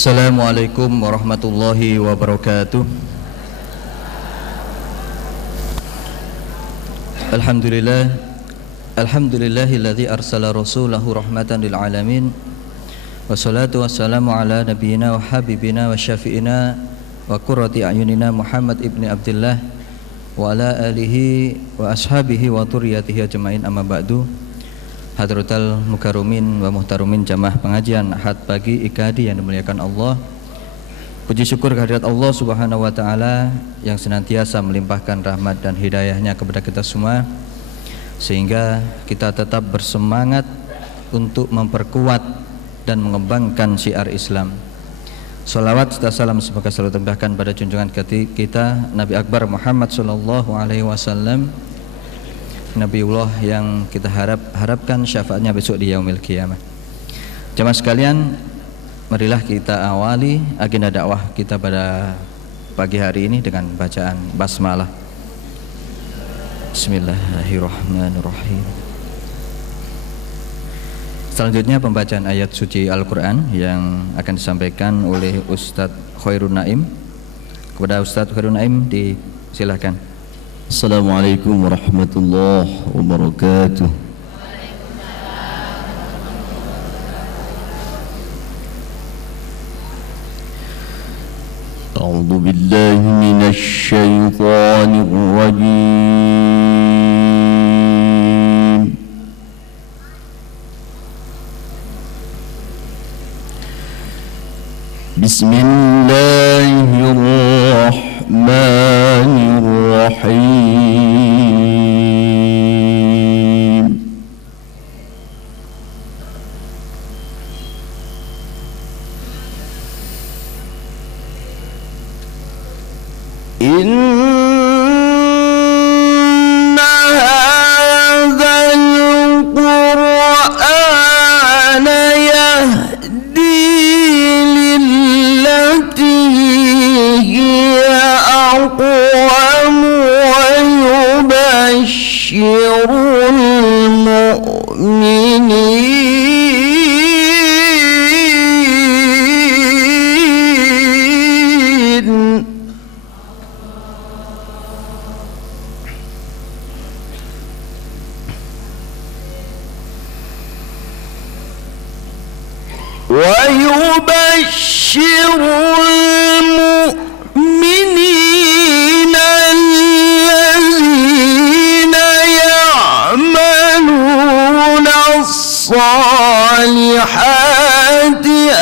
Assalamualaikum warahmatullahi wabarakatuh. Alhamdulillahilladzi arsala rasulahu rahmatan lil alamin. Wassalatu wassalamu ala nabiyyina wa habibina wa syafi'ina wa qurrati a'yunina Muhammad ibni Abdullah wa ala alihi wa ashabihi wa dzurriyyatihi ajmain, amma ba'du. Hadratal mukarramin wa muhtarumin jamaah pengajian Ahad pagi IKADI yang dimuliakan Allah. Puji syukur kehadirat Allah Subhanahu wa taala yang senantiasa melimpahkan rahmat dan hidayahnya kepada kita semua, sehingga kita tetap bersemangat untuk memperkuat dan mengembangkan syiar Islam. Salawat serta salam semoga selalu tercurahkan pada junjungan kita Nabi Akbar Muhammad sallallahu alaihi wasallam, Nabiullah yang kita harapkan syafaatnya besok di yaumil qiyamah. Jemaah sekalian, marilah kita awali agenda dakwah kita pada pagi hari ini dengan bacaan basmalah. Bismillahirrahmanirrahim. Selanjutnya pembacaan ayat suci Al-Quran yang akan disampaikan oleh Ustadz Khairun Naim. Kepada Ustadz Khairun Naim disilahkan. Assalamualaikum warahmatullahi wabarakatuh. A'udzu billahi minasy syaithanir rajim. Bismillahirrahmanirrahim. Inna hadzal Qur'ana yahdi lillati hiya aqwam wa yubashshirul mu'minin. ويبشر المؤمنين الذين يعملون الصالحات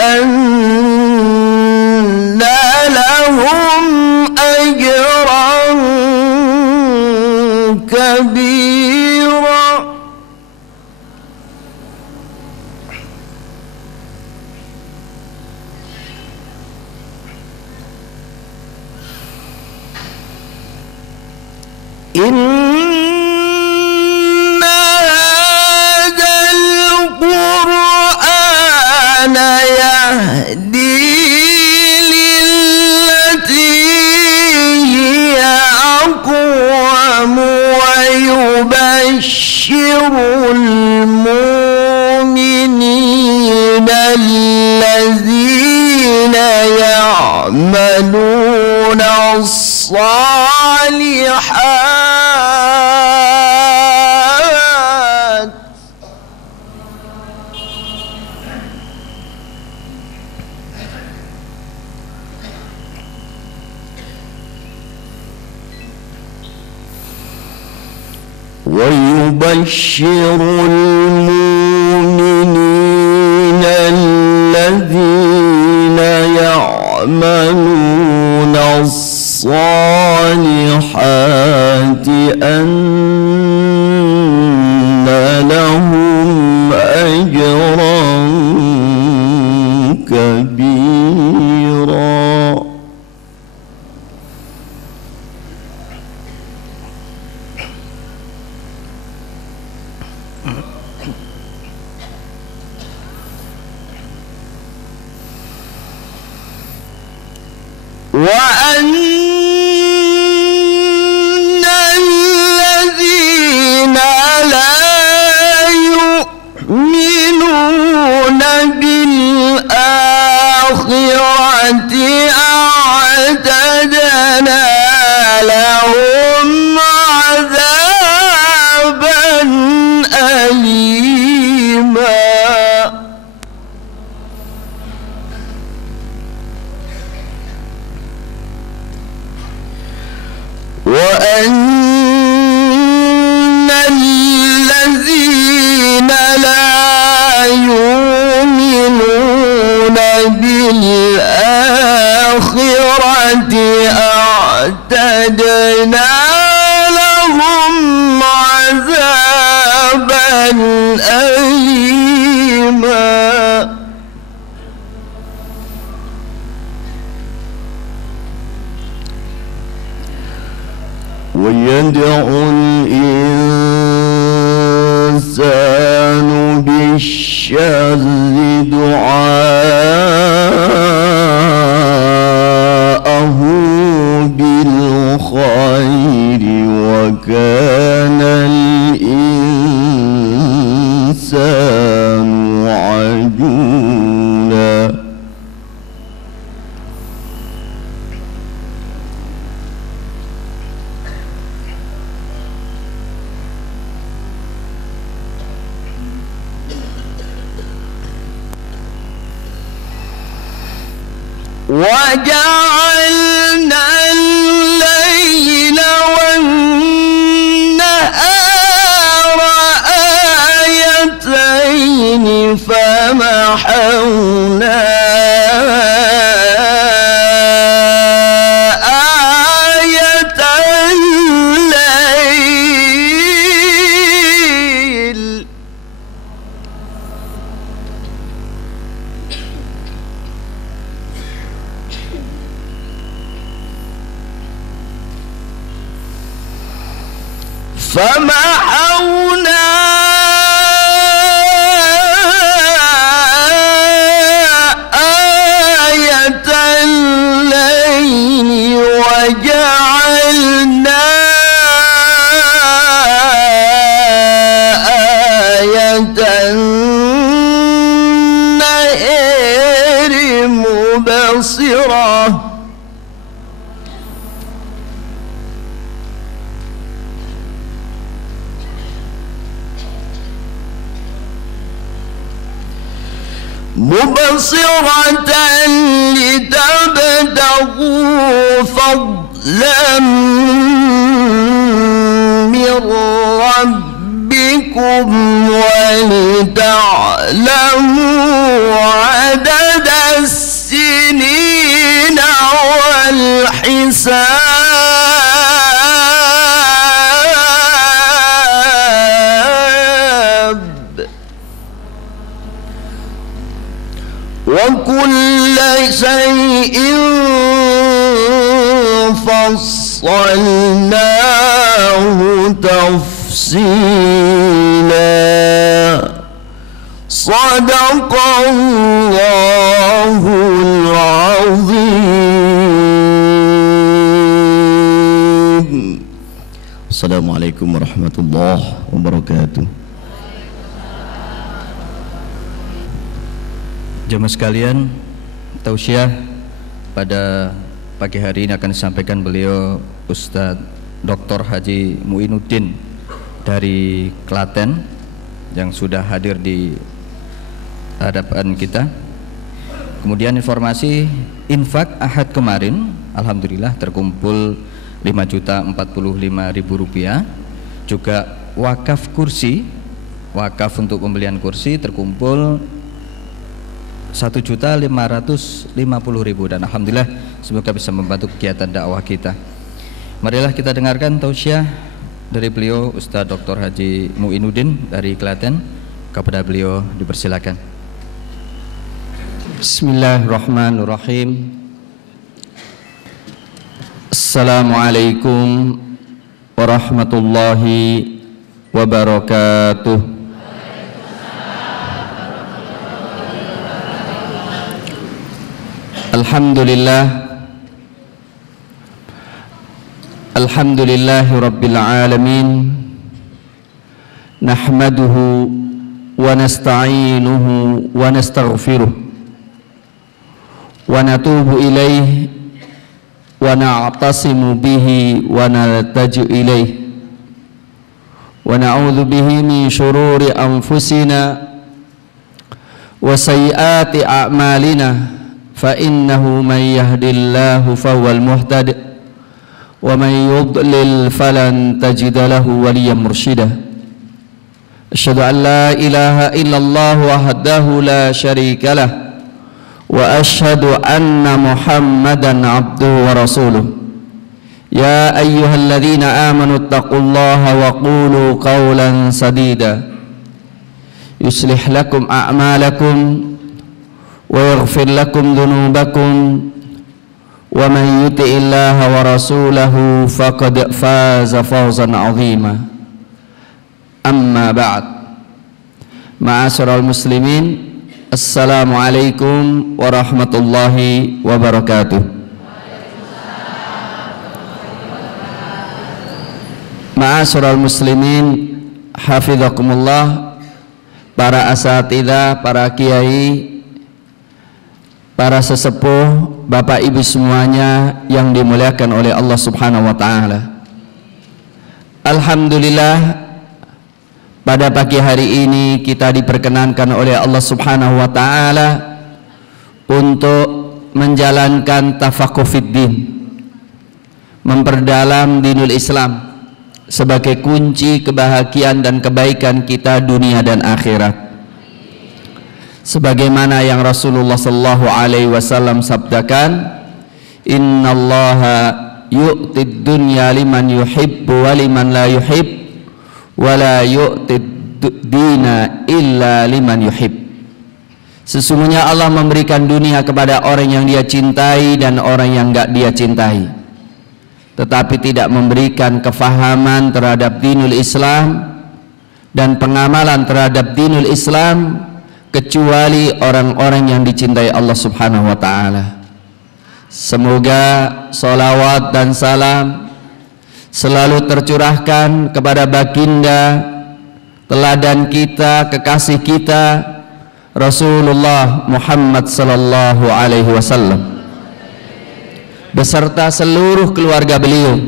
أن لهم أجرا كبيرا. إن هذا القرآن يهدي للتي هي أقوم ويبشر المؤمنين الذين يعملون الصالحات ويبشر المؤمنين الذين يعملون الصالحات أن لهم أجرا كبيرا. وأن الذين لا يؤمنون بالآخرة أعتدنا لهم عذابا أليما وأن الذين لا يؤمنون بالآخرة أعتدنا لهم عذابا أليما ويدعو الإنسان بالشر دعاءه بالخير وكان الإنسان عجولا وجعلنا الليل والنهار آيتين فمحونا آية الليل فمحونا آية الليل وجعلنا آية النهار مبصرة لتبتغوا فضلا من ربكم ولتعلموا عدد السنين والحساب وكل شيء فصلناه تفصيلا صدق الله العظيم. Assalamualaikum warahmatullahi wabarakatuh. Jemaah sekalian, tausiah pada pagi hari ini akan disampaikan beliau Ustadz Dr. Haji Muinuddin dari Klaten yang sudah hadir di hadapan kita. Kemudian informasi infak Ahad kemarin, alhamdulillah terkumpul Rp5.045.000. Juga wakaf kursi, wakaf untuk pembelian kursi terkumpul Rp1.550.000 dan alhamdulillah semoga bisa membantu kegiatan dakwah kita. Marilah kita dengarkan tausiah dari beliau Ustadz Dr. Haji Muinuddin dari Klaten. Kepada beliau dipersilakan. Bismillahirrahmanirrahim. Assalamualaikum warahmatullahi wabarakatuh. Alhamdulillahi rabbil alamin. Nahmaduhu wa nasta'inuhu wa nastaghfiruh wa natubu ilaih wa na'tasimu bihi wa naltaju ilaih wa na'udzu bihi min syururi anfusina wa sayyiati a'malina fa innahu man yahdillahu fahuwal muhtadi wa man yudlil falan tajida lahu waliyyan mursyida. Asyhadu an la ilaha illallah wahdahu la syarika lah wa asyhadu anna Muhammadan abduhu wa rasuluh. Ya ayyuhalladzina amanu taqullaha wa qulu qawlan sadida yuslih lakum a'malakum wa yaghfir lakum dhunubakum wa man yuti'illaha wa rasulahu faqad faza fawzan 'azima. Amma ba'd. Ma'asyiral muslimin, assalamualaikum warahmatullahi wabarakatuh. Ma'asyiral muslimin, hafizakumullah, para asatidzah, para kiai, para sesepuh, bapak ibu semuanya yang dimuliakan oleh Allah Subhanahu wa taala. Alhamdulillah, pada pagi hari ini kita diperkenankan oleh Allah Subhanahu wa taala untuk menjalankan tafaqquh fiddin, memperdalam dinul Islam sebagai kunci kebahagiaan dan kebaikan kita dunia dan akhirat. Sebagaimana yang Rasulullah sallallahu alaihi wasallam sabdakan, innallaha yu'tid dunya liman yuhibbu wa liman la yuhibbu wala yu'tid dina illa liman yuhib. Sesungguhnya Allah memberikan dunia kepada orang yang dia cintai dan orang yang enggak dia cintai, tetapi tidak memberikan kefahaman terhadap dinul Islam dan pengamalan terhadap dinul Islam kecuali orang-orang yang dicintai Allah Subhanahu wa taala. Semoga salawat dan salam selalu tercurahkan kepada baginda, teladan kita, kekasih kita, Rasulullah Muhammad sallallahu alaihi wasallam beserta seluruh keluarga beliau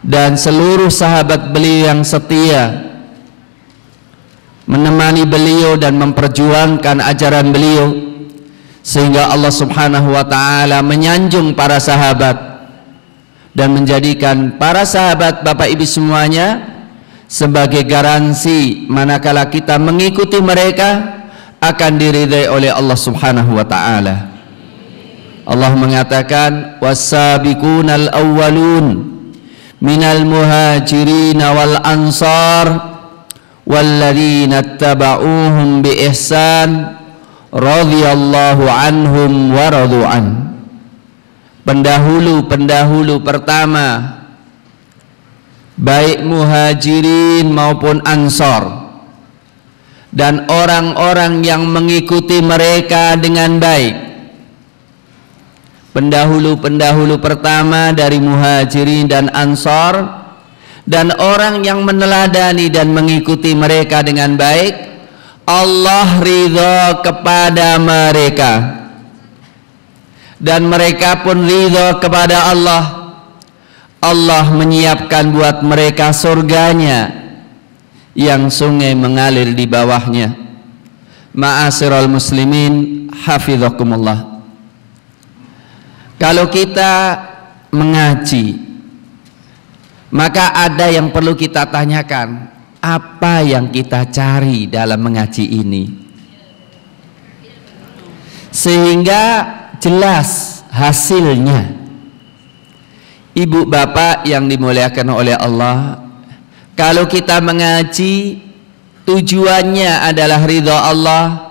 dan seluruh sahabat beliau yang setia menemani beliau dan memperjuangkan ajaran beliau, sehingga Allah Subhanahu wa taala menyanjung para sahabat dan menjadikan para sahabat bapak ibu semuanya sebagai garansi manakala kita mengikuti mereka akan diridai oleh Allah Subhanahu wa taala. Allah mengatakan, was-sabiqunal awwalun minal muhajirin wal ansar walladzina ittaba'uuhum bi ihsan radhiyallahu anhum wa radu an. Pendahulu-pendahulu pertama, baik muhajirin maupun ansor, dan orang-orang yang mengikuti mereka dengan baik. Pendahulu-pendahulu pertama dari muhajirin dan ansor dan orang yang meneladani dan mengikuti mereka dengan baik, Allah ridha kepada mereka dan mereka pun ridha kepada Allah. Allah menyiapkan buat mereka surganya yang sungai mengalir di bawahnya. Ma'asyiral muslimin, hafizakumullah. Kalau kita mengaji, maka ada yang perlu kita tanyakan, apa yang kita cari dalam mengaji ini, sehingga jelas hasilnya. Ibu bapak yang dimuliakan oleh Allah, kalau kita mengaji tujuannya adalah ridha Allah,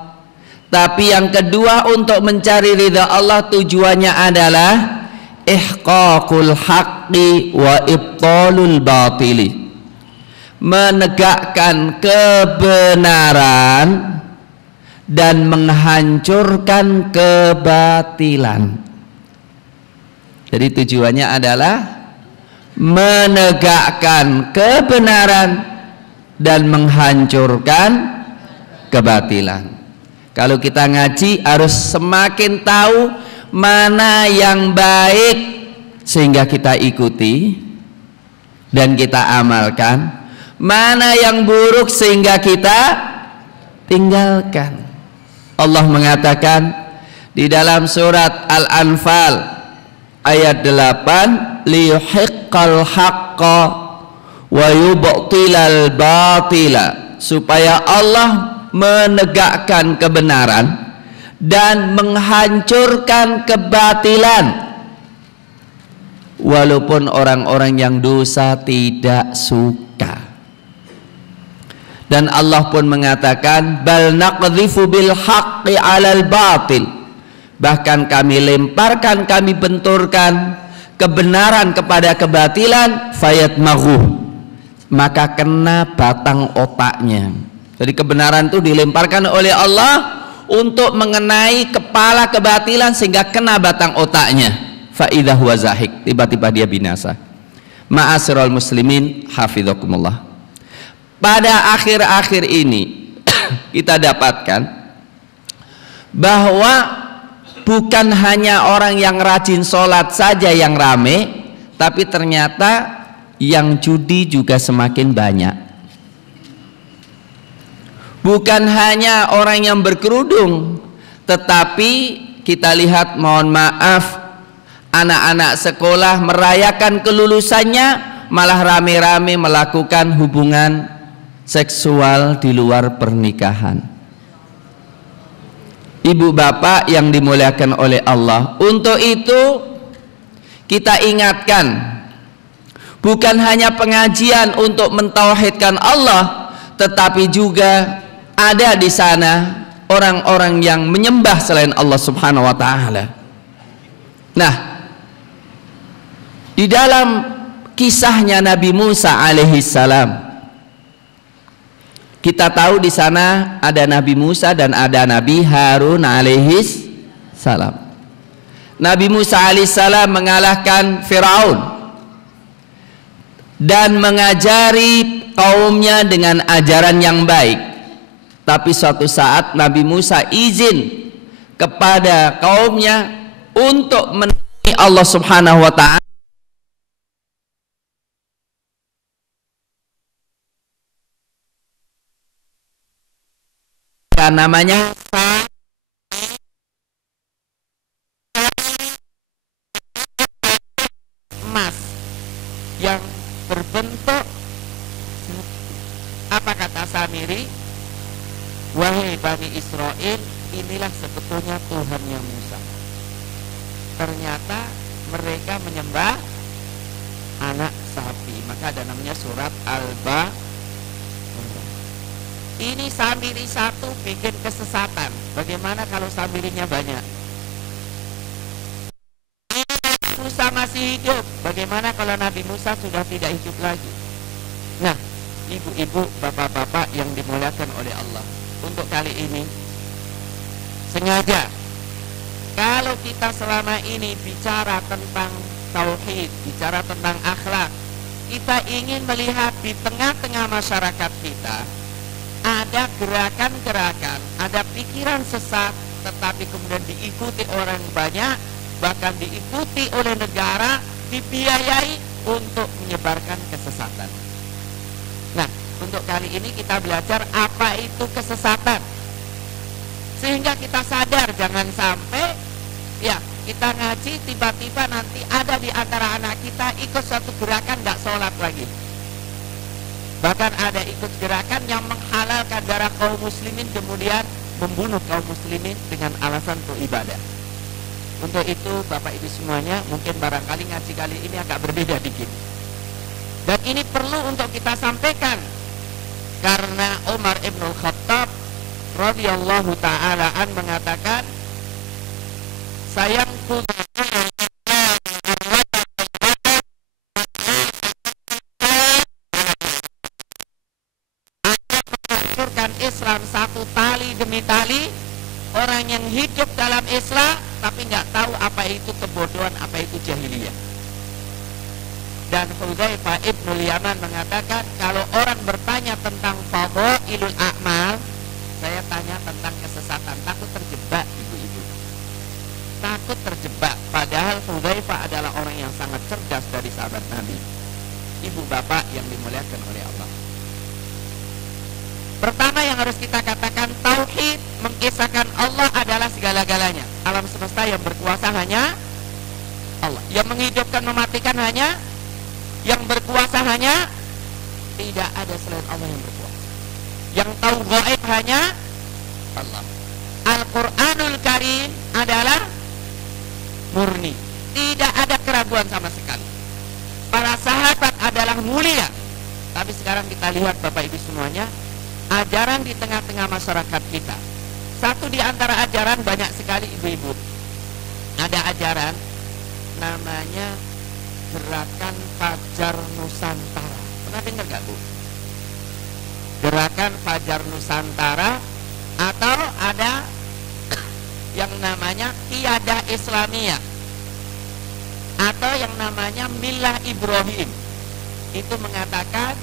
tapi yang kedua untuk mencari ridha Allah tujuannya adalah ihqaqul haqqi wa ibtalul batili, menegakkan kebenaran dan menghancurkan kebatilan. Jadi tujuannya adalah menegakkan kebenaran dan menghancurkan kebatilan. Kalau kita ngaji harus semakin tahu mana yang baik sehingga kita ikuti dan kita amalkan, mana yang buruk sehingga kita tinggalkan. Allah mengatakan di dalam surat Al-Anfal ayat 8, liyuhiqqal haqqa wa yubtilal batila, supaya Allah menegakkan kebenaran dan menghancurkan kebatilan, walaupun orang-orang yang dosa tidak suka. Dan Allah pun mengatakan bal naqdhifu bil haqqi 'alal batil, bahkan kami lemparkan, kami benturkan kebenaran kepada kebatilan, fayatmaghu, maka kena batang otaknya. Jadi kebenaran itu dilemparkan oleh Allah untuk mengenai kepala kebatilan sehingga kena batang otaknya. Faidah huwa zahiq, tiba-tiba dia binasa. Ma'asyiral muslimin hafizakumullah. Pada akhir-akhir ini kita dapatkan bahwa bukan hanya orang yang rajin sholat saja yang rame, tapi ternyata yang judi juga semakin banyak. Bukan hanya orang yang berkerudung, tetapi kita lihat, mohon maaf, anak-anak sekolah merayakan kelulusannya malah rame-rame melakukan hubungan seksual di luar pernikahan. Ibu bapak yang dimuliakan oleh Allah, untuk itu kita ingatkan, bukan hanya pengajian untuk mentauhidkan Allah, tetapi juga ada di sana orang-orang yang menyembah selain Allah Subhanahu wa taala. Nah, di dalam kisahnya Nabi Musa alaihi salam, kita tahu di sana ada Nabi Musa dan ada Nabi Harun alaihi salam. Nabi Musa alaihi salam mengalahkan Firaun dan mengajari kaumnya dengan ajaran yang baik. Tapi suatu saat Nabi Musa izin kepada kaumnya untuk menemui Allah Subhanahu wa taala. Namanya emas yang berbentuk, apa kata Samiri, wahai Bani Israel, inilah sebetulnya Tuhannya Musa. Ternyata mereka menyembah anak sapi, maka ada namanya surat Al-Baqarah. Ini Samiri satu bikin kesesatan. Bagaimana kalau Samirinya banyak? Musa masih hidup, bagaimana kalau Nabi Musa sudah tidak hidup lagi? Nah, ibu-ibu, bapak-bapak yang dimuliakan oleh Allah, untuk kali ini sengaja kalau kita selama ini bicara tentang tauhid, bicara tentang akhlak, kita ingin melihat di tengah-tengah masyarakat kita ada gerakan-gerakan, ada pikiran sesat, tetapi kemudian diikuti orang banyak, bahkan diikuti oleh negara, dibiayai untuk menyebarkan kesesatan. Nah, untuk kali ini kita belajar apa itu kesesatan, sehingga kita sadar jangan sampai ya kita ngaji tiba-tiba nanti ada di antara anak kita ikut suatu gerakan nggak sholat lagi. Bahkan ada ikut gerakan yang menghalalkan darah kaum muslimin kemudian membunuh kaum muslimin dengan alasan untuk ibadah. Untuk itu Bapak Ibu semuanya, mungkin barangkali ngaji kali ini agak berbeda dikit. Dan ini perlu untuk kita sampaikan, karena Umar ibn Khattab radhiyallahu ta'ala an mengatakan, sayangku Islam satu tali demi tali. Orang yang hidup dalam Islam tapi nggak tahu apa itu kebodohan, apa itu jahiliyah. Dan Hudzaifah ibnul Yaman mengatakan, kalau orang bertanya tentang fadhailul a'mal, saya tanya tentang kesesatan. ikut terjebak. Padahal Hudzaifah adalah orang yang sangat cerdas dari sahabat Nabi. Ibu bapak yang dimuliakan oleh Allah, pertama yang harus kita katakan, tauhid mengisahkan Allah adalah segala-galanya. Alam semesta yang berkuasa hanya Allah. Yang menghidupkan, mematikan hanya, yang berkuasa hanya, tidak ada selain Allah yang berkuasa. Yang tahu gaib hanya Allah. Al-Quranul Karim adalah murni, tidak ada keraguan sama sekali. Para sahabat adalah mulia. Tapi sekarang kita lihat Bapak Ibu semuanya, ajaran di tengah-tengah masyarakat kita. Satu di antara ajaran, banyak sekali ibu-ibu, ada ajaran namanya Gerakan Fajar Nusantara. Pernah dengar gak Bu? Gerakan Fajar Nusantara. Atau ada yang namanya Qiyadah Islamiyah, atau yang namanya Millah Ibrahim. Itu mengatakan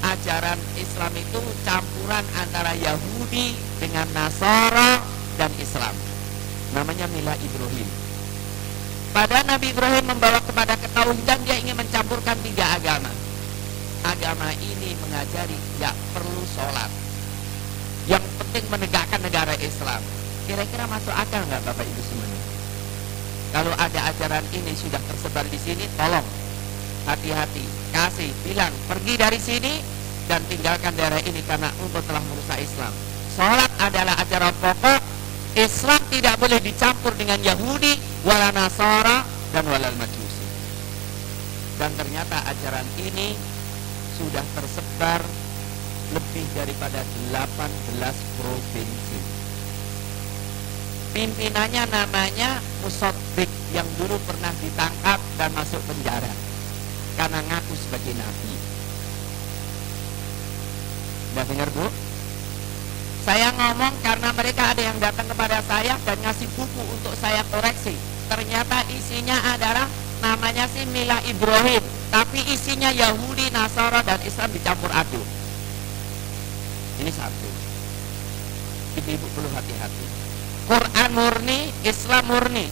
ajaran Islam itu campuran antara Yahudi dengan Nasara dan Islam. Namanya Millah Ibrahim. Pada Nabi Ibrahim membawa kepada ketauhidan, dia ingin mencampurkan 3 agama. Agama ini mengajari gak perlu sholat, yang penting menegakkan negara Islam. Kira-kira masuk akal nggak Bapak Ibu semuanya? Kalau ada ajaran ini sudah tersebar di sini, tolong hati-hati, kasih, bilang pergi dari sini dan tinggalkan daerah ini karena engkau telah merusak Islam. Sholat adalah ajaran pokok. Islam tidak boleh dicampur dengan Yahudi, wala Nasara, dan walal Majusi. Dan ternyata ajaran ini sudah tersebar lebih daripada 18 provinsi. Pimpinannya namanya Musaddiq, yang dulu pernah ditangkap dan masuk penjara karena ngaku sebagai nabi. Udah dengar Bu? Saya ngomong karena mereka ada yang datang kepada saya dan ngasih buku untuk saya koreksi. Ternyata isinya adalah namanya sih Millah Ibrahim, tapi isinya Yahudi, Nasara, dan Islam dicampur aduk. Ini satu. Ibu-ibu perlu hati-hati. Quran murni, Islam murni.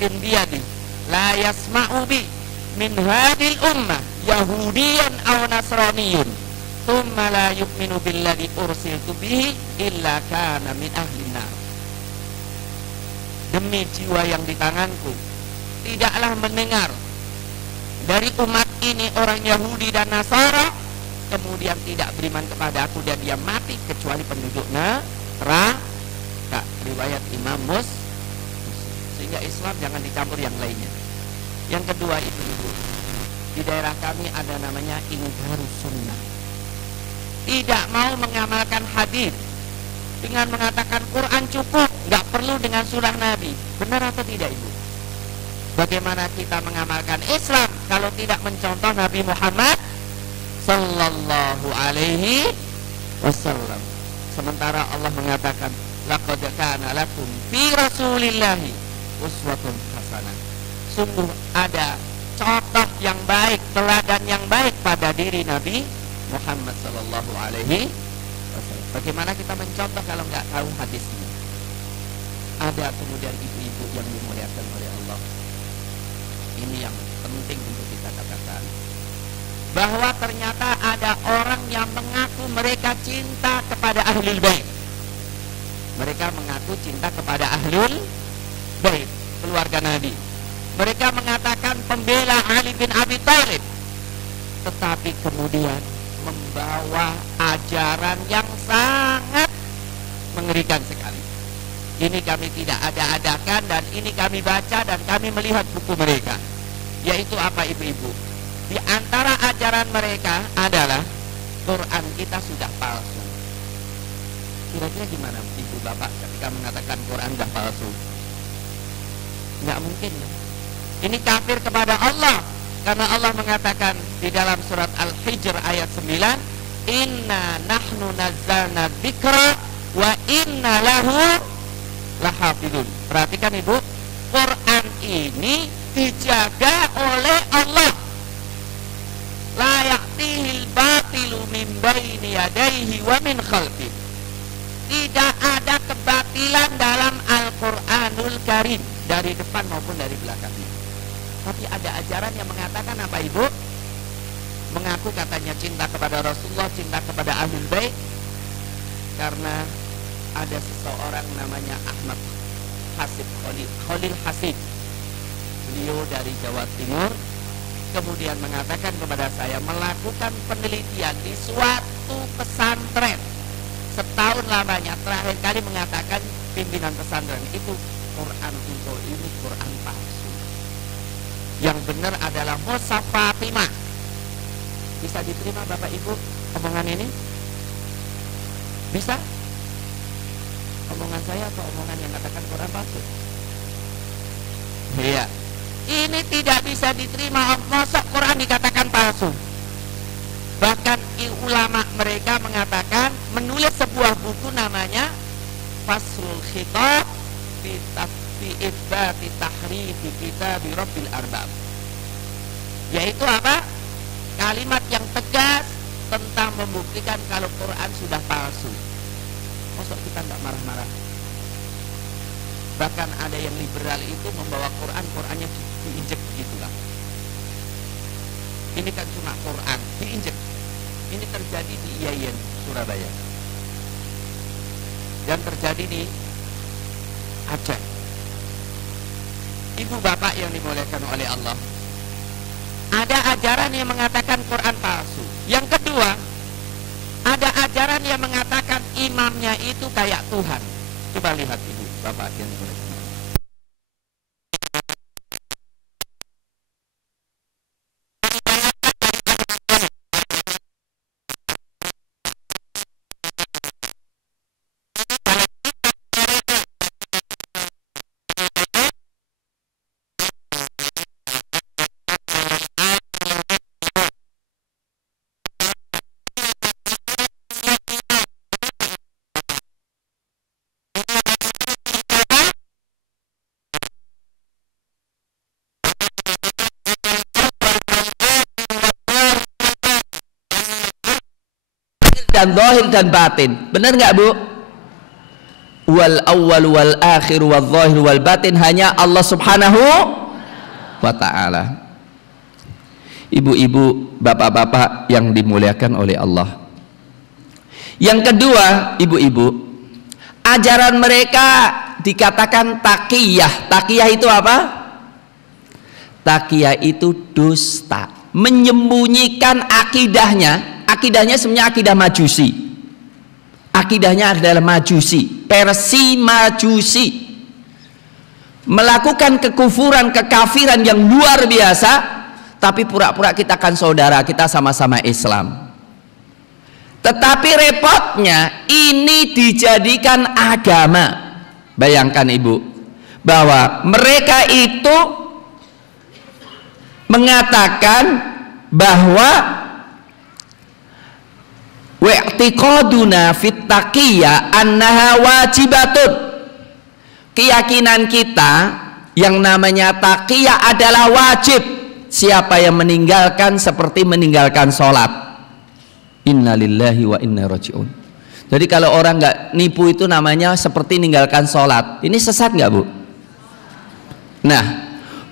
Bin biyadi la yasma'u bi min hadil ummah yahudiyan aw nasraniyun thumma la yu'minu billadhi ursiltu bihi illa kana min ahli nar. Demi jiwa yang di tanganku, tidaklah mendengar dari umat ini orang Yahudi dan Nasara kemudian tidak beriman kepada aku dan dia mati kecuali penduduk neraka. Riwayat Imam Muslim. Sehingga Islam jangan dicampur yang lainnya. Yang kedua ibu-ibu, di daerah kami ada namanya Ingkarus Sunnah. Tidak mau mengamalkan hadis dengan mengatakan Quran cukup, nggak perlu dengan surah Nabi. Benar atau tidak ibu? Bagaimana kita mengamalkan Islam kalau tidak mencontoh Nabi Muhammad Sallallahu Alaihi Wasallam? Sementara Allah mengatakan, laqad kana lakum fi Rasulillahi uswatun hasanah. Sungguh ada contoh yang baik, teladan yang baik pada diri Nabi Muhammad Sallallahu Alaihi Wasallam. Bagaimana kita mencontoh kalau nggak tahu hadisnya? Ada kemudian ibu-ibu yang dimuliakan oleh Allah. Ini yang penting untuk kita katakan, bahwa ternyata ada orang yang mengaku mereka cinta kepada Ahlul Bait. Mereka mengaku cinta kepada Ahlul Bait, keluarga Nabi. Mereka mengatakan pembela Ali bin Abi Thalib, tetapi kemudian membawa ajaran yang sangat mengerikan sekali. Ini kami tidak ada-adakan dan ini kami baca dan kami melihat buku mereka. Yaitu apa ibu-ibu? Di antara ajaran mereka adalah Quran kita sudah palsu. Kira-kira gimana ibu bapak ketika mengatakan Quran sudah palsu? Nggak mungkin ya. Ini kafir kepada Allah. Karena Allah mengatakan di dalam surat Al-Hijr ayat 9, Inna nahnu nazzalna dzikra wa inna lahu lahafidun. Perhatikan ibu, Quran ini dijaga oleh Allah. La ya'tihil batilu min baini yadayhi wa min khalfi. Tidak ada kebatilan dalam Al-Qur'anul Karim, dari depan maupun dari belakangnya. Tapi ada ajaran yang mengatakan apa Ibu? Mengaku katanya cinta kepada Rasulullah, cinta kepada Ahlul Bait, karena ada seseorang namanya Ahmad Hasib, Khalil Hasib. Beliau dari Jawa Timur, kemudian mengatakan kepada saya melakukan penelitian di suatu pesantren setahun lamanya. Terakhir kali mengatakan pimpinan pesantren itu, Quran itu ini Quran palsu. Yang benar adalah Mushaf Fatimah. Bisa diterima Bapak Ibu omongan ini? Bisa? Omongan saya atau omongan yang katakan Quran palsu? Iya. Ini tidak bisa diterima. Masa Quran dikatakan palsu? Bahkan ulama mereka mengatakan menulis sebuah buku namanya Faslul Khitab fi Itsbati Tahrifi Kitab Rabbil Arbab, yaitu apa? Kalimat yang tegas tentang membuktikan kalau Quran sudah palsu. Masa kita tidak marah-marah? Bahkan ada yang liberal itu membawa Qurannya diinjek begitulah. Ini kan cuma Quran diinjek. Ini terjadi di IAIN Surabaya dan terjadi di Aceh. Ibu bapak yang dimuliakan oleh Allah, ada ajaran yang mengatakan Quran palsu. Yang kedua, ada ajaran yang mengatakan imamnya itu kayak Tuhan. Coba lihat ibu bapak yang dimuliakan. Dan zahir dan batin, benar nggak Bu? Wal awwal wal akhir wal zahir wal batin hanya Allah Subhanahu wa ta'ala. Ibu-ibu, bapak-bapak yang dimuliakan oleh Allah. Yang kedua, ibu-ibu, ajaran mereka dikatakan taqiyah. Taqiyah itu apa? Taqiyah itu dusta, menyembunyikan akidahnya. Akidahnya sebenarnya akidah Majusi. Akidahnya adalah Majusi, Persi Majusi. Melakukan kekufuran, kekafiran yang luar biasa, tapi pura-pura kita kan saudara, kita sama-sama Islam. Tetapi repotnya ini dijadikan agama. Bayangkan Ibu, bahwa mereka itu mengatakan bahwa wa'tiqaduna fit taqiyya annaha wajibatun. Keyakinan kita yang namanya taqiyah adalah wajib. Siapa yang meninggalkan seperti meninggalkan sholat. Innalillahi wa inna raji'un. Jadi kalau orang nggak nipu itu namanya seperti meninggalkan sholat. Ini sesat nggak Bu? Nah,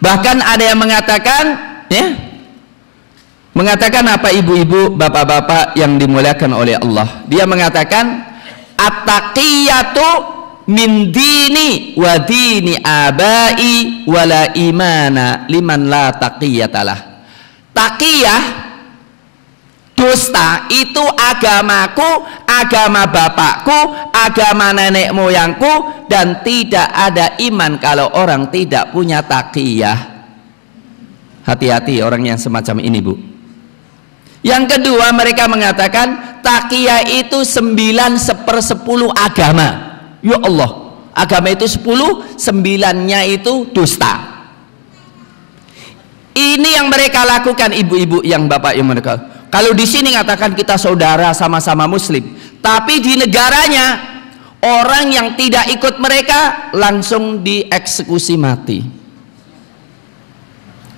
bahkan ada yang mengatakan, ya, mengatakan apa ibu-ibu, bapak-bapak yang dimuliakan oleh Allah. Dia mengatakan at-taqiyatu min dini wa dini abai wala imana liman la taqiyatalah. Taqiyah, dusta, itu agamaku, agama bapakku, agama nenek moyangku, dan tidak ada iman kalau orang tidak punya taqiyah. Hati-hati orang yang semacam ini Bu. Yang kedua, mereka mengatakan taqiyah itu 9/10 agama. Ya Allah, agama itu 10, 9-nya itu dusta. Ini yang mereka lakukan ibu-ibu yang bapak yang mereka. Kalau di sini mengatakan kita saudara sama-sama muslim, tapi di negaranya orang yang tidak ikut mereka langsung dieksekusi mati.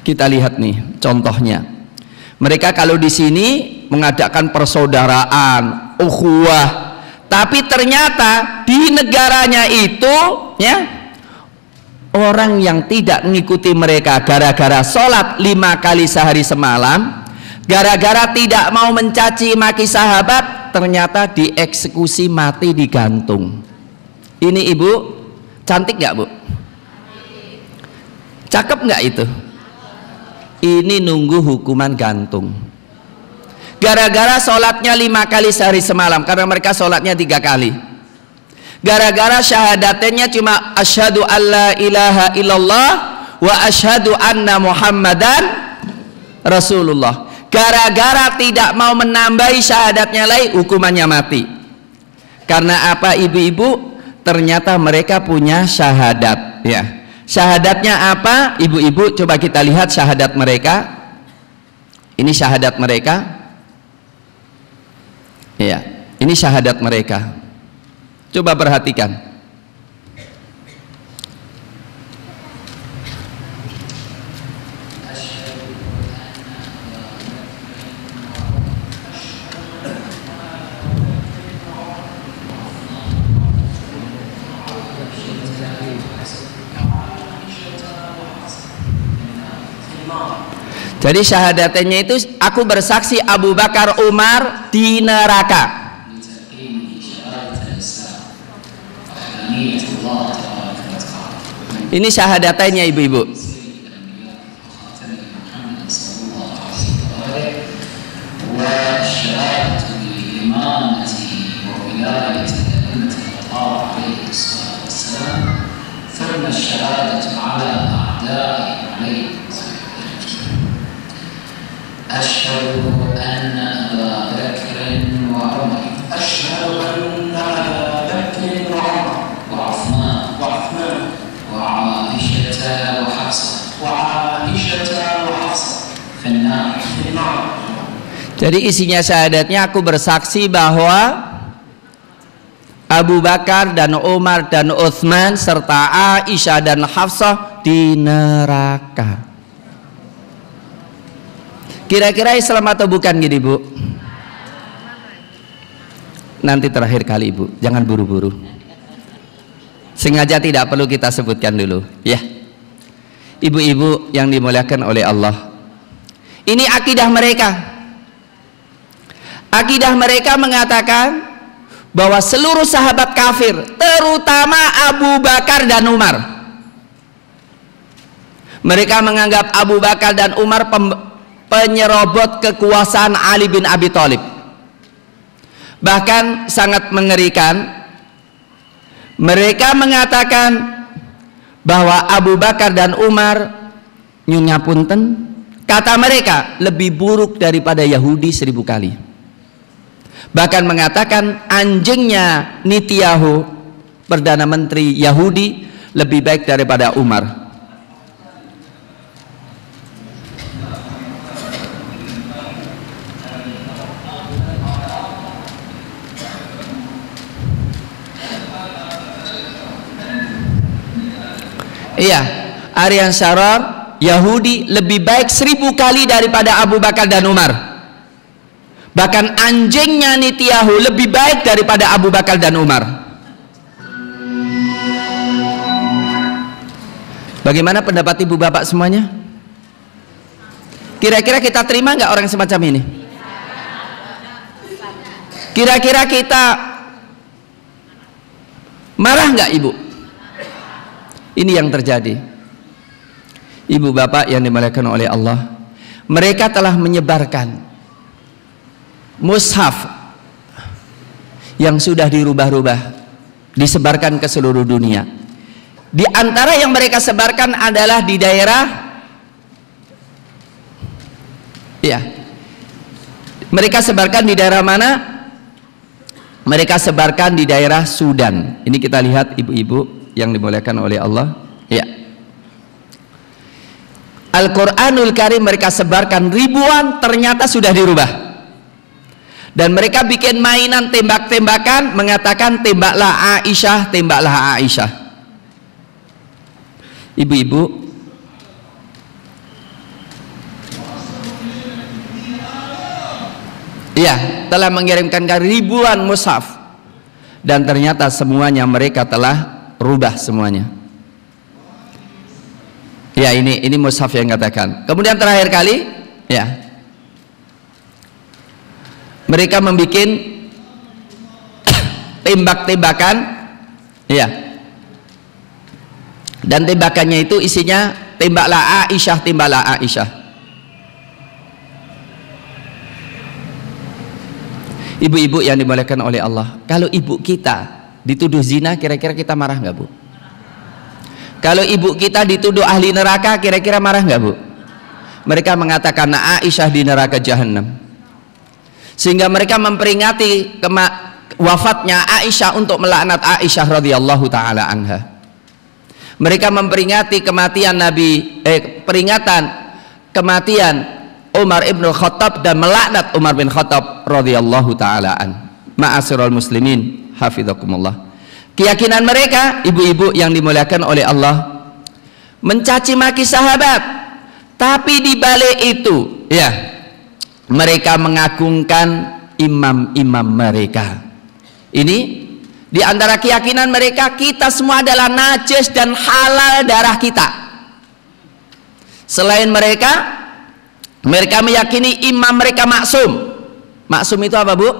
Kita lihat nih contohnya. Mereka kalau di sini mengadakan persaudaraan, ukhuwah. Tapi ternyata di negaranya itu ya, orang yang tidak mengikuti mereka gara-gara sholat 5 kali sehari semalam, gara-gara tidak mau mencaci maki sahabat, ternyata dieksekusi mati, digantung. Ini ibu cantik nggak bu? Cakep nggak itu? Ini nunggu hukuman gantung. Gara-gara sholatnya 5 kali sehari semalam, karena mereka sholatnya 3 kali. Gara-gara syahadatannya cuma asyhadu alla ilaha illallah wa asyhadu anna muhammadan rasulullah. Gara-gara tidak mau menambahi syahadatnya lagi, hukumannya mati. Karena apa ibu-ibu? Ternyata mereka punya syahadat ya. Syahadatnya apa? Ibu-ibu coba kita lihat syahadat mereka. Ini syahadat mereka. Ya, ini syahadat mereka. Coba perhatikan. Jadi syahadatannya itu, aku bersaksi Abu Bakar Umar di neraka. Ini syahadatannya ibu-ibu. أشهد أن أبا بكر وعمر أشهد أن أبا بكر وعمر وعثمان وعائشة وحفصة في النار. Jadi isinya syahadatnya, aku bersaksi bahwa Abu Bakar dan Umar dan Utsman serta Aisyah dan Hafsah di neraka. Kira-kira Islam atau bukan gini bu? Nanti terakhir kali ibu, jangan buru-buru. Sengaja tidak perlu kita sebutkan dulu ya. Ibu-ibu yang dimuliakan oleh Allah, ini akidah mereka. Akidah mereka mengatakan bahwa seluruh sahabat kafir, terutama Abu Bakar dan Umar, mereka menganggap Abu Bakar dan Umar penyerobot kekuasaan Ali bin Abi Thalib. Bahkan sangat mengerikan, mereka mengatakan bahwa Abu Bakar dan Umar, nyunya punten, kata mereka lebih buruk daripada Yahudi 1000 kali. Bahkan mengatakan anjingnya Netanyahu, Perdana Menteri Yahudi, lebih baik daripada Umar. Iya, Aryan Sharar Yahudi lebih baik 1000 kali daripada Abu Bakar dan Umar. Bahkan anjingnya Netanyahu lebih baik daripada Abu Bakar dan Umar. Bagaimana pendapat ibu bapak semuanya? Kira-kira kita terima nggak orang semacam ini? Kira-kira kita marah nggak ibu? Ini yang terjadi. Ibu bapak yang dimuliakan oleh Allah, mereka telah menyebarkan mushaf yang sudah dirubah-rubah, disebarkan ke seluruh dunia. Di antara yang mereka sebarkan adalah di daerah, ya, mereka sebarkan di daerah mana? Mereka sebarkan di daerah Sudan. Ini kita lihat ibu-ibu yang dimuliakan oleh Allah, ya. Al-Quranul Karim mereka sebarkan ribuan, ternyata sudah dirubah. Dan mereka bikin mainan tembak-tembakan, mengatakan tembaklah Aisyah, tembaklah Aisyah. Ibu-ibu, ya, telah mengirimkan ribuan mushaf, dan ternyata semuanya mereka telah rubah semuanya. Ya, ini mushaf yang katakan. Kemudian terakhir kali, ya, mereka membuat tembak-tembakan, ya, dan tembakannya itu isinya tembaklah Aisyah, tembaklah Aisyah. Ibu-ibu yang dimuliakan oleh Allah, kalau ibu kita dituduh zina, kira-kira kita marah nggak, Bu? Kalau ibu kita dituduh ahli neraka, kira-kira marah nggak, Bu? Mereka mengatakan Aisyah di neraka jahanam, sehingga mereka memperingati wafatnya Aisyah untuk melaknat Aisyah radhiyallahu taala anha. Mereka memperingati kematian peringatan kematian Umar ibn Khattab dan melaknat Umar bin Khattab radhiyallahu taala an. Ma'asyiral muslimin, hafizakumullah. Keyakinan mereka, ibu-ibu yang dimuliakan oleh Allah, mencaci maki sahabat, tapi di balik itu, ya, mereka mengagungkan imam-imam mereka. Ini di antara keyakinan mereka, kita semua adalah najis dan halal darah kita. Selain mereka, mereka meyakini imam mereka maksum. Maksum itu apa, Bu?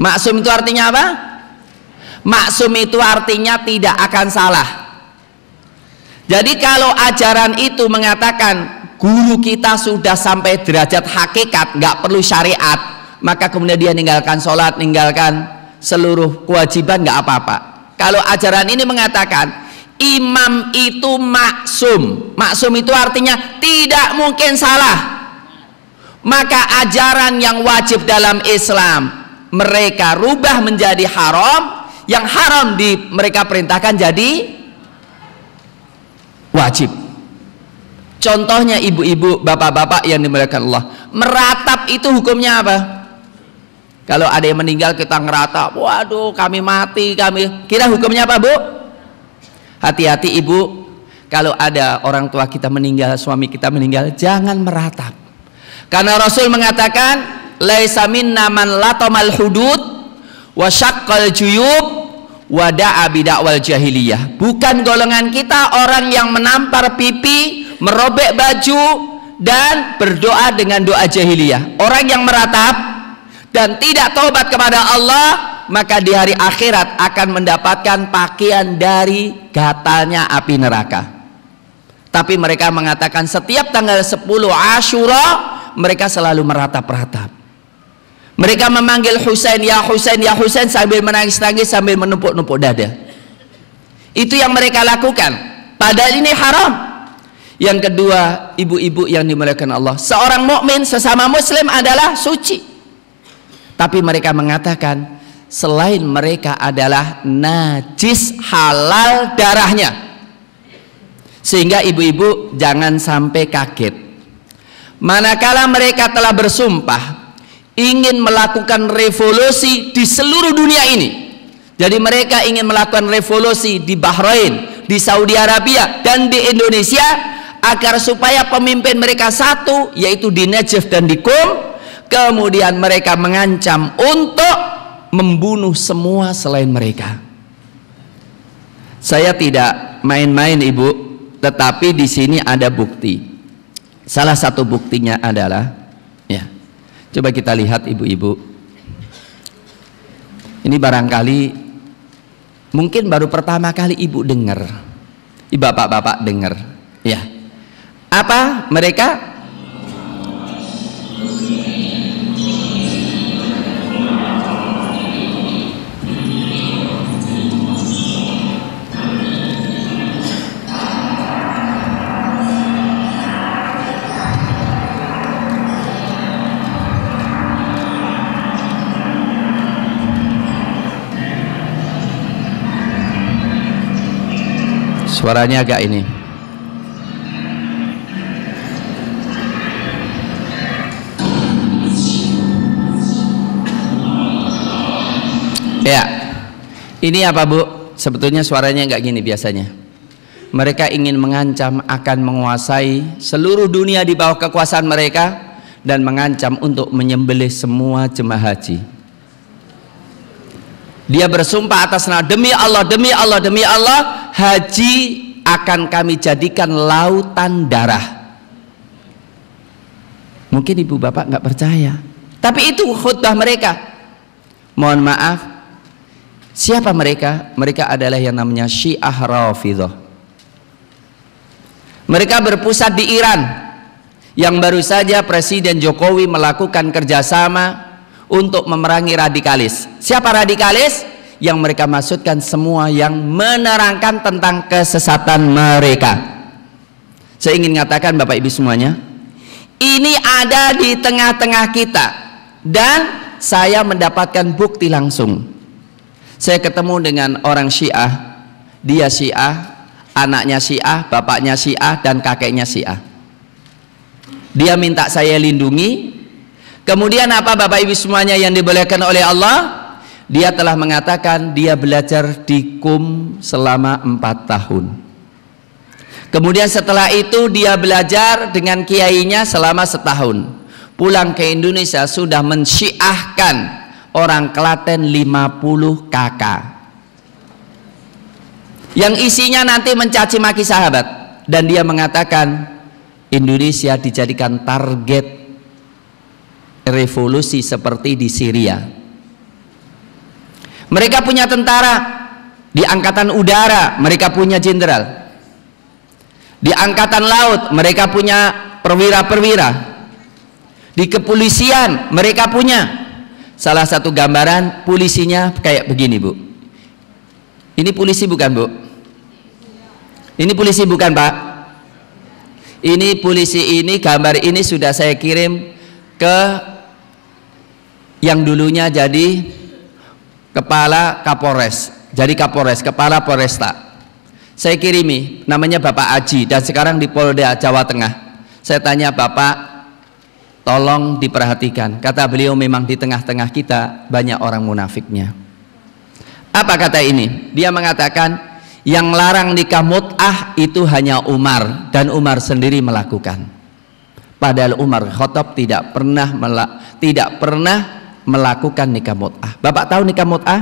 Maksum itu artinya apa? Maksum itu artinya tidak akan salah. Jadi kalau ajaran itu mengatakan guru kita sudah sampai derajat hakikat, nggak perlu syariat, maka kemudian dia ninggalkan sholat, ninggalkan seluruh kewajiban, nggak apa-apa. Kalau ajaran ini mengatakan imam itu maksum, maksum itu artinya tidak mungkin salah, maka ajaran yang wajib dalam Islam mereka rubah menjadi haram, yang haram mereka perintahkan jadi wajib. Contohnya ibu-ibu, bapak-bapak yang dimuliakan Allah, meratap itu hukumnya apa? Kalau ada yang meninggal kita ngeratap, waduh kami mati, kira hukumnya apa, Bu? Hati-hati ibu, kalau ada orang tua kita meninggal, suami kita meninggal, jangan meratap. Karena Rasul mengatakan, laisa minna man latamal hudud wa syaqqal juyub wa da'a bidakwal jahiliyah. Bukan golongan kita orang yang menampar pipi, merobek baju, dan berdoa dengan doa jahiliyah. Orang yang meratap dan tidak taubat kepada Allah, maka di hari akhirat akan mendapatkan pakaian dari gatalnya api neraka. Tapi mereka mengatakan setiap tanggal 10 Asyura mereka selalu meratap-ratap. Mereka memanggil Husain, ya Husain, ya Husain, sambil menangis-nangis, sambil menumpuk-numpuk dada. Itu yang mereka lakukan, padahal ini haram. Yang kedua, ibu-ibu yang dimuliakan Allah, seorang mukmin sesama muslim adalah suci, tapi mereka mengatakan selain mereka adalah najis, halal darahnya. Sehingga ibu-ibu jangan sampai kaget manakala mereka telah bersumpah ingin melakukan revolusi di seluruh dunia ini. Jadi mereka ingin melakukan revolusi di Bahrain, di Saudi Arabia, dan di Indonesia, agar supaya pemimpin mereka satu, yaitu di Najaf dan di Qom. Kemudian mereka mengancam untuk membunuh semua selain mereka. Saya tidak main-main ibu, tetapi di sini ada bukti. Salah satu buktinya adalah, ya, coba kita lihat ibu-ibu. Ini barangkali mungkin baru pertama kali ibu dengar, bapak-bapak dengar, ya. Apa mereka? Suaranya agak ini. Ya, ini apa Bu? Sebetulnya suaranya nggak gini biasanya. Mereka ingin mengancam akan menguasai seluruh dunia di bawah kekuasaan mereka, dan mengancam untuk menyembelih semua jemaah haji. Dia bersumpah atas nama, demi Allah, demi Allah, demi Allah, haji akan kami jadikan lautan darah. Mungkin ibu bapak nggak percaya, tapi itu khutbah mereka. Mohon maaf, siapa mereka? Mereka adalah yang namanya Syiah Rafidhah. Mereka berpusat di Iran, yang baru saja Presiden Jokowi melakukan kerjasama untuk memerangi radikalis. Siapa radikalis? Yang mereka maksudkan semua yang menerangkan tentang kesesatan mereka. Saya ingin mengatakan Bapak Ibu semuanya, ini ada di tengah-tengah kita, dan saya mendapatkan bukti langsung. Saya ketemu dengan orang Syiah, dia Syiah, anaknya Syiah, bapaknya Syiah, dan kakeknya Syiah. Dia minta saya lindungi. Kemudian apa Bapak Ibu semuanya yang dibolehkan oleh Allah? Dia telah mengatakan dia belajar di QUM selama 4 tahun. Kemudian setelah itu dia belajar dengan kiainya selama setahun. Pulang ke Indonesia sudah mensyiahkan orang Klaten 50 kakak, yang isinya nanti mencaci maki sahabat. Dan dia mengatakan Indonesia dijadikan target revolusi seperti di Syria. Mereka punya tentara, di angkatan udara mereka punya jenderal, di angkatan laut mereka punya perwira-perwira, di kepolisian mereka punya. Salah satu gambaran polisinya kayak begini, Bu. Ini polisi bukan, Bu? Ini polisi bukan, Pak? Ini polisi, ini gambar ini sudah saya kirim ke yang dulunya jadi kepala Kapolres, jadi Kapolres, kepala Polresta. Saya kirimi, namanya Bapak Aji, dan sekarang di Polda Jawa Tengah. Saya tanya, Bapak, tolong diperhatikan. Kata beliau, memang di tengah-tengah kita banyak orang munafiknya. Apa kata ini? Dia mengatakan yang larang nikah mut'ah itu hanya Umar, dan Umar sendiri melakukan. Padahal Umar Khattab tidak pernah melakukan nikah mut'ah. Bapak tahu nikah mut'ah?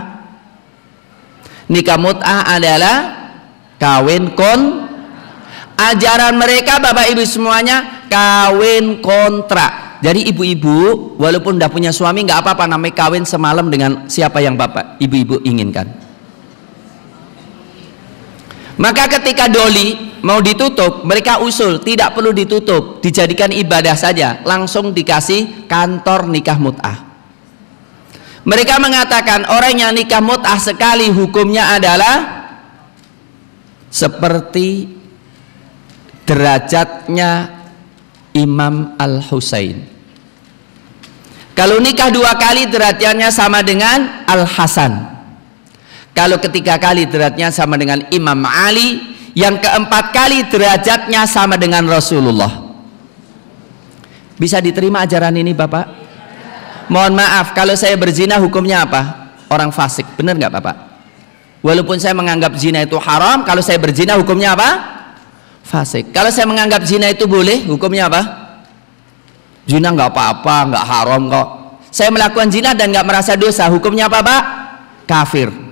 Nikah mut'ah adalah kawin ajaran mereka Bapak Ibu semuanya kawin kontrak. Jadi ibu-ibu walaupun udah punya suami nggak apa-apa, namanya kawin semalam dengan siapa yang Bapak ibu-ibu inginkan. Maka ketika doli mau ditutup, mereka usul tidak perlu ditutup, dijadikan ibadah saja, langsung dikasih kantor nikah mut'ah. Mereka mengatakan orang yang nikah mut'ah sekali hukumnya adalah seperti derajatnya Imam Al-Husain. Kalau nikah 2 kali derajatnya sama dengan Al-Hasan. Kalau ketiga kali derajatnya sama dengan Imam Ali. Yang keempat kali derajatnya sama dengan Rasulullah. Bisa diterima ajaran ini Bapak? Mohon maaf, kalau saya berzina hukumnya apa? Orang fasik, benar nggak Bapak? Walaupun saya menganggap zina itu haram, kalau saya berzina hukumnya apa? Fasik. Kalau saya menganggap zina itu boleh, hukumnya apa? Zina nggak apa-apa, nggak haram kok. Saya melakukan zina dan nggak merasa dosa, hukumnya apa Pak? Kafir.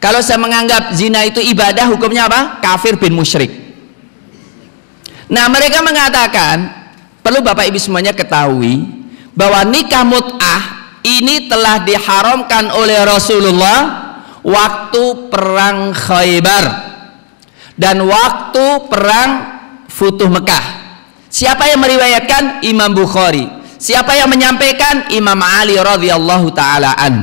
Kalau saya menganggap zina itu ibadah, hukumnya apa? Kafir bin musyrik. Nah, mereka mengatakan, perlu Bapak Ibu semuanya ketahui bahwa nikah mut'ah ini telah diharamkan oleh Rasulullah waktu perang Khaybar dan waktu perang Futuh Mekah. Siapa yang meriwayatkan? Imam Bukhari. Siapa yang menyampaikan? Imam Ali radhiyallahu taala an.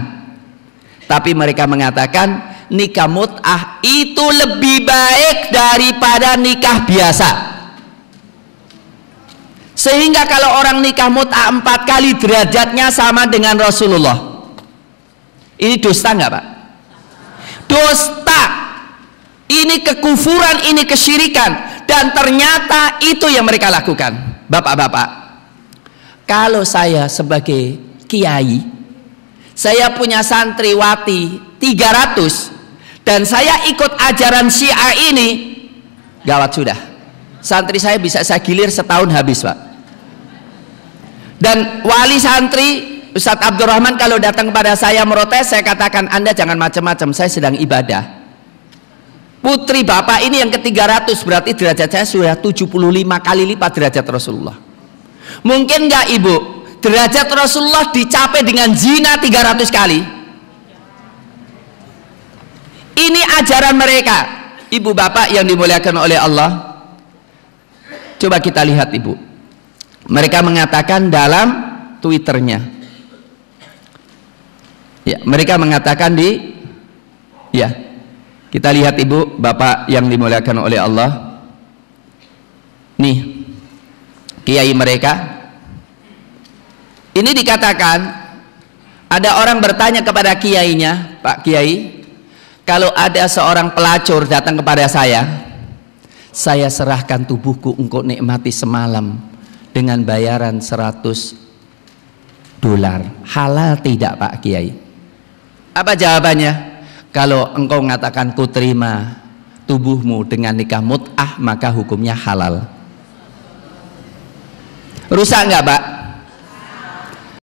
Tapi mereka mengatakan nikah mut'ah itu lebih baik daripada nikah biasa. Sehingga kalau orang nikah mut'ah 4 kali derajatnya sama dengan Rasulullah. Ini dusta nggak Pak? Dusta. Ini kekufuran, ini kesyirikan. Dan ternyata itu yang mereka lakukan. Bapak-bapak, kalau saya sebagai kiai, saya punya santriwati 300 dan saya ikut ajaran Syiah ini, gawat sudah. Santri saya bisa saya gilir setahun habis Pak. Dan wali santri Ustadz Abdurrahman kalau datang kepada saya merotes, saya katakan Anda jangan macam-macam, saya sedang ibadah. Putri bapak ini yang ke-300, berarti derajat saya sudah 75 kali lipat derajat Rasulullah. Mungkin nggak ibu, derajat Rasulullah dicapai dengan zina 300 kali? Ini ajaran mereka, ibu bapak yang dimuliakan oleh Allah. Coba kita lihat ibu, mereka mengatakan dalam Twitternya, ya, mereka mengatakan ya, kita lihat ibu bapak yang dimuliakan oleh Allah. Nih, kiai mereka. Ini dikatakan, ada orang bertanya kepada kiainya, Pak Kiai, kalau ada seorang pelacur datang kepada saya serahkan tubuhku engkau nikmati semalam dengan bayaran $100. Halal tidak Pak Kiai? Apa jawabannya? Kalau engkau mengatakan ku terima tubuhmu dengan nikah mut'ah, maka hukumnya halal. Rusak nggak Pak?